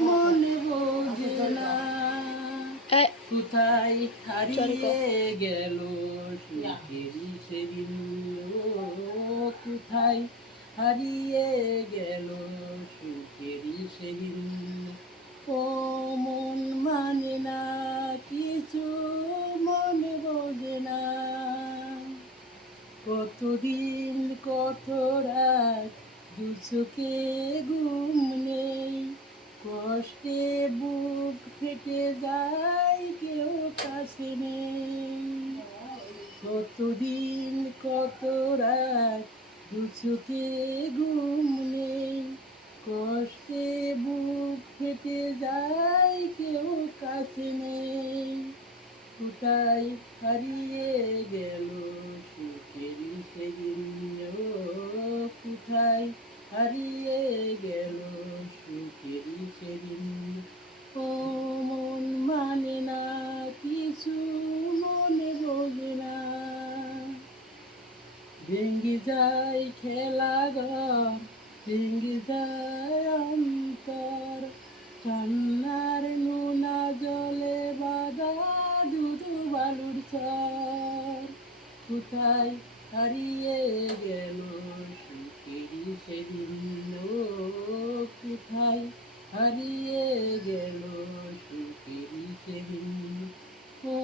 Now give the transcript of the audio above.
মনে বোঝে না কোথায় হারিয়ে গেল সুখেরই সেদিন কোথায় হারিয়ে গেল সুখেরই সেদিন ও মন মানে না কিছু মনে বোঝে না কতদিন কত রাত দু চোখে ঘুম নেই কষ্টে বুক ফেটে যায় কেউ কাছে নেই কতদিন কত রাত দু চোখে ঘুম নেই কষ্টে বুক ফেটে যায় কেউ কাছে নেই কোথায় হারিয়ে গেল সুখেরই সেদিন কোথায় হারিয়ে গেল সুখেরই সেদিন ও মন মানে না কিছু মনে বোঝে না ভেঙ্গে যায় খেলা ঘর ভেঙ্গে যায় অন্তর কান্নার নোনা জলে বাঁধা দুধু বালুর চর কোথায় হারিয়ে গেল সুখেরই সেদিন কোথায় হারিয়ে গেল সুখেরই সেদিন ও